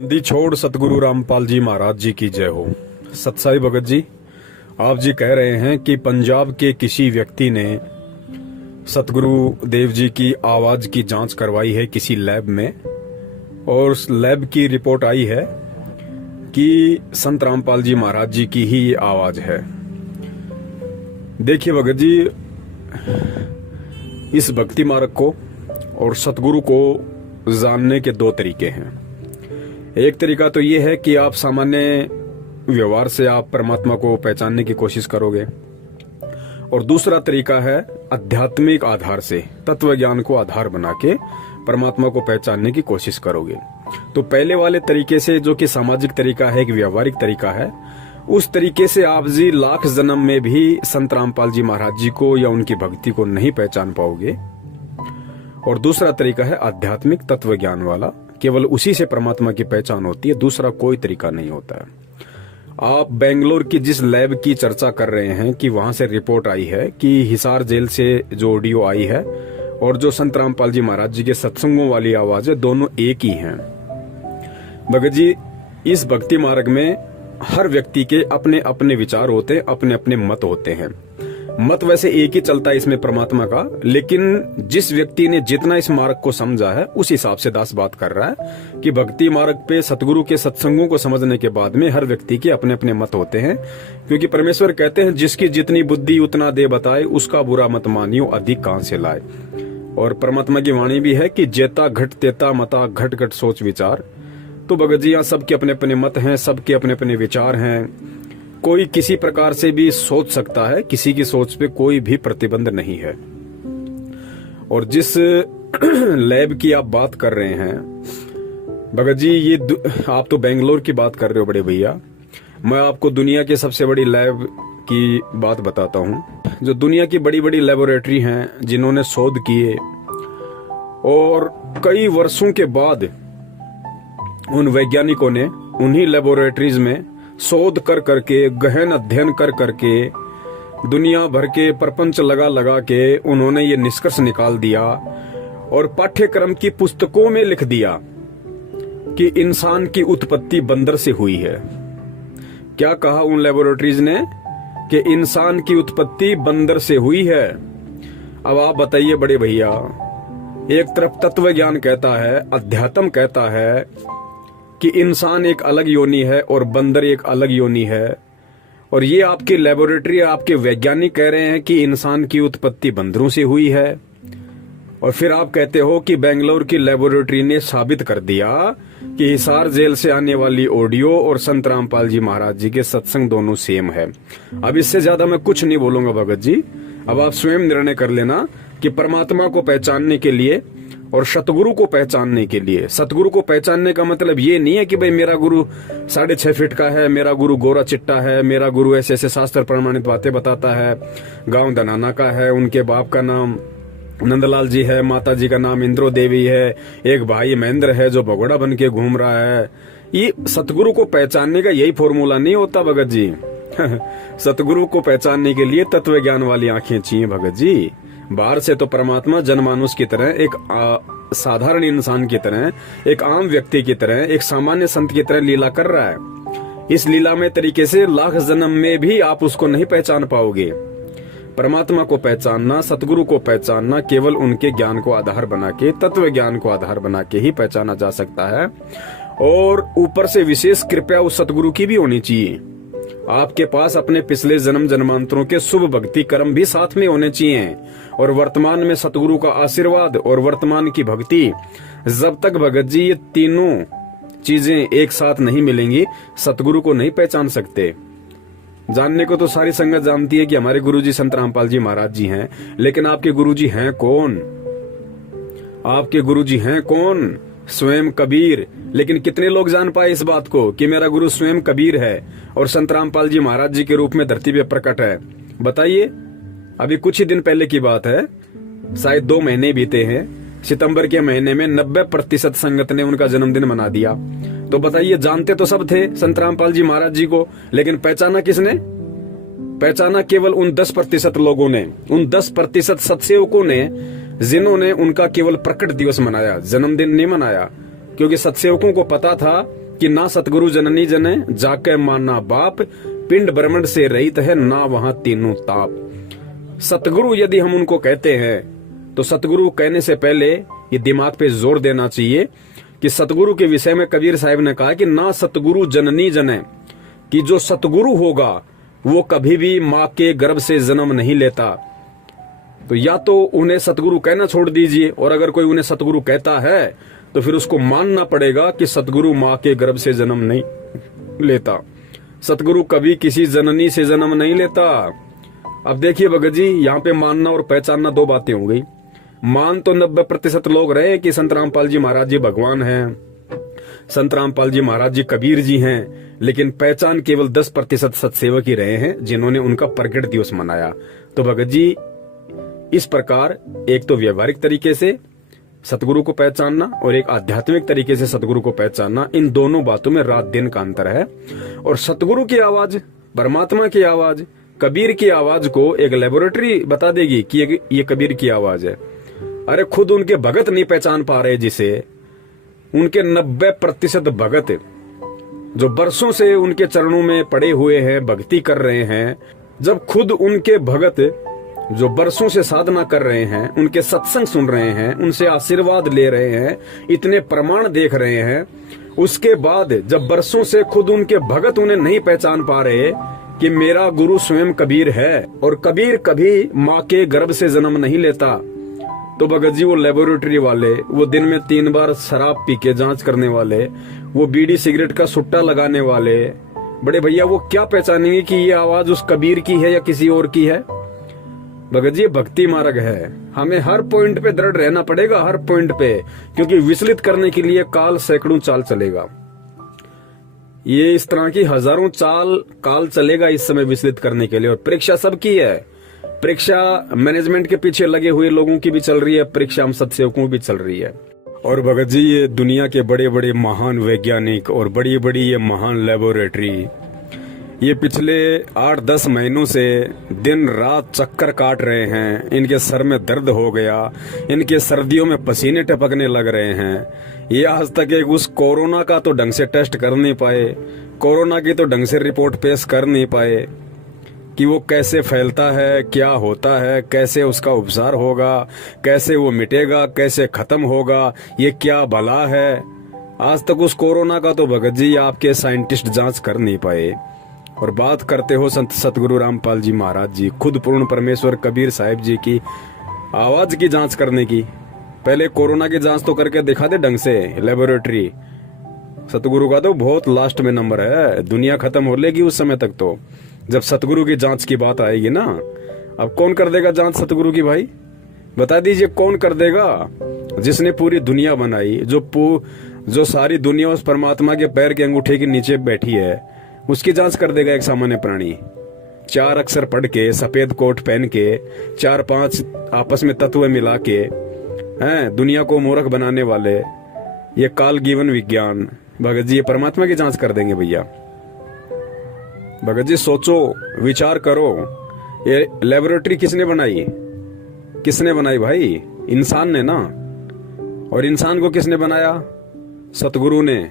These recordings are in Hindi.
दी छोड़ सतगुरु रामपाल जी महाराज जी की जय हो। सतसाई भगत जी, आप जी कह रहे हैं कि पंजाब के किसी व्यक्ति ने सतगुरु देव जी की आवाज की जांच करवाई है किसी लैब में, और उस लैब की रिपोर्ट आई है कि संत रामपाल जी महाराज जी की ही ये आवाज है। देखिए भगत जी, इस भक्ति मार्ग को और सतगुरु को जानने के दो तरीके हैं। एक तरीका तो ये है कि आप सामान्य व्यवहार से आप परमात्मा को पहचानने की कोशिश करोगे, और दूसरा तरीका है आध्यात्मिक आधार से, तत्व ज्ञान को आधार बना के परमात्मा को पहचानने की कोशिश करोगे। तो पहले वाले तरीके से, जो कि सामाजिक तरीका है, एक व्यवहारिक तरीका है, उस तरीके से आप जी लाख जन्म में भी संत रामपाल जी महाराज जी को या उनकी भक्ति को नहीं पहचान पाओगे। और दूसरा तरीका है आध्यात्मिक तत्व ज्ञान वाला, केवल उसी से परमात्मा की पहचान होती है, दूसरा कोई तरीका नहीं होता है। आप बेंगलोर की जिस लैब की चर्चा कर रहे हैं कि वहां से रिपोर्ट आई है कि हिसार जेल से जो ऑडियो आई है और जो संत रामपाल जी महाराज जी के सत्संगों वाली आवाज है, दोनों एक ही हैं। भगत जी, इस भक्ति मार्ग में हर व्यक्ति के अपने अपने विचार होते हैं, अपने अपने मत होते हैं। मत वैसे एक ही चलता है इसमें परमात्मा का, लेकिन जिस व्यक्ति ने जितना इस मार्ग को समझा है उस हिसाब से दास बात कर रहा है कि भक्ति मार्ग पे सतगुरु के सत्संगों को समझने के बाद में हर व्यक्ति के अपने अपने मत होते हैं। क्योंकि परमेश्वर कहते हैं, जिसकी जितनी बुद्धि उतना दे बताए, उसका बुरा मत मानियो अधिक कहां से लाए। और परमात्मा की वाणी भी है कि जेता घट तेता मता, घट घट सोच विचार। तो भगत जी, यहाँ सबके अपने अपने मत हैं, सबके अपने अपने विचार हैं। कोई किसी प्रकार से भी सोच सकता है, किसी की सोच पे कोई भी प्रतिबंध नहीं है। और जिस लैब की आप बात कर रहे हैं भगत जी, ये आप तो बेंगलोर की बात कर रहे हो बड़े भैया, मैं आपको दुनिया की सबसे बड़ी लैब की बात बताता हूँ। जो दुनिया की बड़ी बड़ी लेबोरेटरी हैं, जिन्होंने शोध किए और कई वर्षों के बाद उन वैज्ञानिकों ने उन्हीं लेबोरेटरीज में शोध कर करके, गहन अध्ययन कर करके, दुनिया भर के प्रपंच लगा लगा के उन्होंने ये निष्कर्ष निकाल दिया और पाठ्यक्रम की पुस्तकों में लिख दिया कि इंसान की उत्पत्ति बंदर से हुई है। क्या कहा उन लेबोरेटरीज ने? कि इंसान की उत्पत्ति बंदर से हुई है। अब आप बताइए बड़े भैया, एक तरफ तत्व ज्ञान कहता है, अध्यात्म कहता है कि इंसान एक अलग योनि है और बंदर एक अलग योनि है, और ये आपकी लेबोरेटरी, आपके वैज्ञानिक कह रहे हैं कि इंसान की उत्पत्ति बंदरों से हुई है। और फिर आप कहते हो कि बेंगलोर की लेबोरेटरी ने साबित कर दिया कि हिसार जेल से आने वाली ऑडियो और संत रामपाल जी महाराज जी के सत्संग दोनों सेम है। अब इससे ज्यादा मैं कुछ नहीं बोलूंगा भगत जी। अब आप स्वयं निर्णय कर लेना कि परमात्मा को पहचानने के लिए और सतगुरु को पहचानने के लिए, सतगुरु को पहचानने का मतलब ये नहीं है कि भाई मेरा गुरु 6.5 फीट का है, मेरा गुरु गोरा चिट्टा है, मेरा गुरु ऐसे ऐसे शास्त्र प्रमाणित बातें बताता है, गांव धनाना का है, उनके बाप का नाम नंदलाल जी है, माता जी का नाम इंद्रो देवी है, एक भाई महेंद्र है जो भगोड़ा बन के घूम रहा है। ये सतगुरु को पहचानने का यही फॉर्मूला नहीं होता भगत जी। सतगुरु को पहचानने के लिए तत्व ज्ञान वाली आंखें चाहिए भगत जी। बाहर से तो परमात्मा जनमानुष की तरह, एक साधारण इंसान की तरह, एक आम व्यक्ति की तरह, एक सामान्य संत की तरह लीला कर रहा है। इस लीला में तरीके से लाख जन्म में भी आप उसको नहीं पहचान पाओगे। परमात्मा को पहचानना, सतगुरु को पहचानना केवल उनके ज्ञान को आधार बना के, तत्व ज्ञान को आधार बना के ही पहचाना जा सकता है। और ऊपर से विशेष कृपया उस सतगुरु की भी होनी चाहिए। आपके पास अपने पिछले जन्म जन्मांतरों के शुभ भक्ति कर्म भी साथ में होने चाहिए, और वर्तमान में सतगुरु का आशीर्वाद और वर्तमान की भक्ति, जब तक भगत जी ये तीनों चीजें एक साथ नहीं मिलेंगी, सतगुरु को नहीं पहचान सकते। जानने को तो सारी संगत जानती है कि हमारे गुरुजी संत रामपाल जी महाराज जी हैं, लेकिन आपके गुरुजी हैं कौन? आपके गुरुजी हैं कौन? स्वयं कबीर। लेकिन कितने लोग जान पाए इस बात को कि मेरा गुरु स्वयं कबीर है और संत रामपाल जी महाराज जी के रूप में धरती पे प्रकट है? बताइए। अभी कुछ ही दिन पहले की बात है, शायद 2 महीने बीते हैं, सितंबर के महीने में 90% संगत ने उनका जन्मदिन मना दिया। तो बताइए, जानते तो सब थे संत रामपाल जी महाराज जी को, लेकिन पहचाना किसने? पहचाना केवल उन 10% लोगों ने, उन 10% सत्सेवकों ने, जिन्होंने उनका केवल प्रकट दिवस मनाया, जन्मदिन नहीं मनाया। क्योंकि सत्सेवकों को पता था कि ना सतगुरु जननी जने जाके माना बाप, पिंड ब्रह्मंड से रहित है ना वहां तीनों ताप। सतगुरु यदि हम उनको कहते हैं तो सतगुरु कहने से पहले ये दिमाग पे जोर देना चाहिए कि सतगुरु के विषय में कबीर साहब ने कहा कि ना सतगुरु जननी जने, कि जो सतगुरु होगा वो कभी भी माँ के गर्भ से जन्म नहीं लेता। तो या तो उन्हें सतगुरु कहना छोड़ दीजिए, और अगर कोई उन्हें सतगुरु कहता है तो फिर उसको मानना पड़ेगा कि सतगुरु माँ के गर्भ से जन्म नहीं लेता। सतगुरु कभी किसी जननी से जन्म नहीं लेता। अब देखिए भगत जी, यहाँ पे मानना और पहचानना दो बातें हो गई। मान तो 90% लोग रहे कि संत रामपाल जी महाराज जी भगवान हैं, संत रामपाल जी महाराज जी कबीर जी हैं, लेकिन पहचान केवल 10% सत्सेवक ही रहे हैं जिन्होंने उनका प्रकट दिवस मनाया। तो भगत जी, इस प्रकार एक तो व्यवहारिक तरीके से सतगुरु को पहचानना और एक आध्यात्मिक तरीके से सतगुरु को पहचानना, इन दोनों बातों में रात दिन का अंतर है। और सतगुरु की आवाज, परमात्मा की आवाज, कबीर की आवाज को एक लेबोरेटरी बता देगी कि ये कबीर की आवाज है। अरे खुद उनके भगत नहीं पहचान पा रहे, जिसे उनके 90% भगत जो बरसों से उनके चरणों में पड़े हुए हैं, भक्ति कर रहे हैं, जब खुद उनके भगत जो बरसों से साधना कर रहे हैं, उनके सत्संग सुन रहे हैं, उनसे आशीर्वाद ले रहे हैं, इतने प्रमाण देख रहे हैं, उसके बाद जब बरसों से खुद उनके भगत उन्हें नहीं पहचान पा रहे कि मेरा गुरु स्वयं कबीर है और कबीर कभी माँ के गर्भ से जन्म नहीं लेता, तो भगत जी वो लेबोरेटरी वाले, वो दिन में 3 बार शराब पी के जांच करने वाले, वो बीड़ी सिगरेट का सुट्टा लगाने वाले बड़े भैया, वो क्या पहचानेंगे कि ये आवाज उस कबीर की है या किसी और की है। भगत जी भक्ति मार्ग है, हमें हर पॉइंट पे दृढ़ रहना पड़ेगा, हर पॉइंट पे, क्योंकि विचलित करने के लिए काल सैकड़ों चाल चलेगा। ये इस तरह की हजारों काल चलेगा इस समय विचलित करने के लिए। और परीक्षा सबकी है, परीक्षा मैनेजमेंट के पीछे लगे हुए लोगों की भी चल रही है, परीक्षा हम सत्सेवकों की भी चल रही है। और भगत जी ये दुनिया के बड़े बड़े महान वैज्ञानिक और बड़ी बड़ी ये महान लेबोरेटरी, ये पिछले 8-10 महीनों से दिन रात चक्कर काट रहे हैं, इनके सर में दर्द हो गया, इनके सर्दियों में पसीने टपकने लग रहे हैं। ये आज तक एक उस कोरोना का तो ढंग से टेस्ट कर नहीं पाए, कोरोना की तो ढंग से रिपोर्ट पेश कर नहीं पाए कि वो कैसे फैलता है, क्या होता है, कैसे उसका उपचार होगा, कैसे वो मिटेगा, कैसे खत्म होगा, ये क्या भला है। आज तक उस कोरोना का तो भगत जी आपके साइंटिस्ट जांच कर नहीं पाए। और बात करते हो संत सतगुरु रामपाल जी महाराज जी, खुद पूर्ण परमेश्वर कबीर साहिब जी की आवाज की जांच करने की, पहले कोरोना की जांच तो करके दिखा दे ढंग से लेबोरेटरी। सतगुरु का तो बहुत लास्ट में नंबर है, दुनिया खत्म हो लेगी उस समय तक। तो जब सतगुरु की जांच की बात आएगी ना, अब कौन कर देगा जांच सतगुरु की भाई, बता दीजिए कौन कर देगा? जिसने पूरी दुनिया बनाई, जो सारी दुनिया उस परमात्मा के पैर के अंगूठे के नीचे बैठी है, उसकी जांच कर देगा एक सामान्य प्राणी? 4 अक्षर पढ़ के, सफेद कोट पहन के, 4-5 आपस में तत्व मिला के हैं दुनिया को मूर्ख बनाने वाले ये काल जीवन विज्ञान, भगत जी ये परमात्मा की जांच कर देंगे भैया? भगत जी सोचो, विचार करो, ये लेबोरेटरी किसने बनाई? किसने बनाई भाई? इंसान ने ना। और इंसान को किसने बनाया? सतगुरु ने।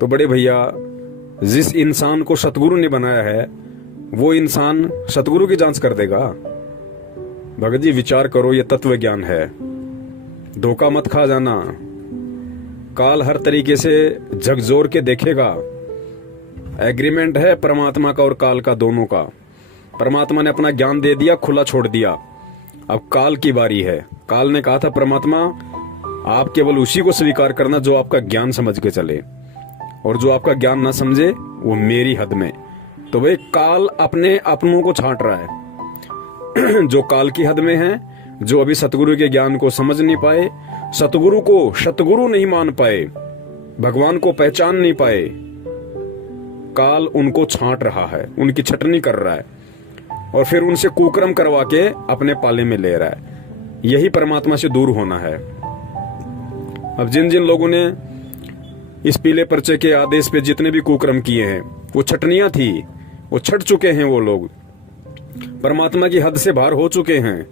तो बड़े भैया, जिस इंसान को सतगुरु ने बनाया है वो इंसान सतगुरु की जांच कर देगा? भगत जी विचार करो, ये तत्व ज्ञान है, धोखा मत खा जाना। काल हर तरीके से झकझोर के देखेगा। एग्रीमेंट है परमात्मा का और काल का, दोनों का। परमात्मा ने अपना ज्ञान दे दिया, खुला छोड़ दिया, अब काल की बारी है। काल ने कहा था परमात्मा आप केवल उसी को स्वीकार करना जो आपका ज्ञान समझ के चले, और जो आपका ज्ञान ना समझे वो मेरी हद में। तो भाई काल अपने अपनों को छांट रहा है जो काल की हद में है, जो अभी सतगुरु के ज्ञान को समझ नहीं पाए, सतगुरु को सतगुरु नहीं मान पाए, भगवान को पहचान नहीं पाए, काल उनको छांट रहा है, उनकी छटनी कर रहा है और फिर उनसे कुकर्म करवा के अपने पाले में ले रहा है। यही परमात्मा से दूर होना है। अब जिन जिन लोगों ने इस पीले पर्चे के आदेश पे जितने भी कुकर्म किए हैं, वो छटनियां थी, वो छट चुके हैं। वो लोग परमात्मा की हद से बाहर हो चुके हैं,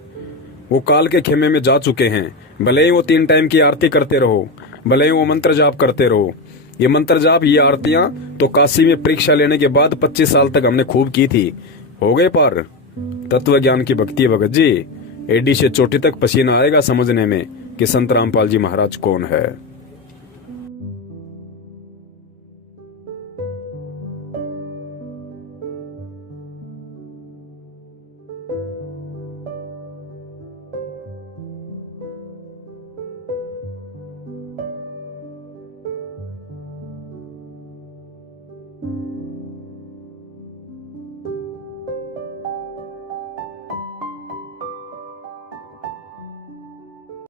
वो काल के खेमे में जा चुके हैं। भले ही वो 3 टाइम की आरती करते रहो, भले ही वो मंत्र जाप करते रहो। ये मंत्र जाप, ये आरतियां तो काशी में परीक्षा लेने के बाद 25 साल तक हमने खूब की थी, हो गए पार। तत्व ज्ञान की भक्ति है भगत जी, एडी से चोटी तक पसीना आएगा समझने में कि संत रामपाल जी महाराज कौन है।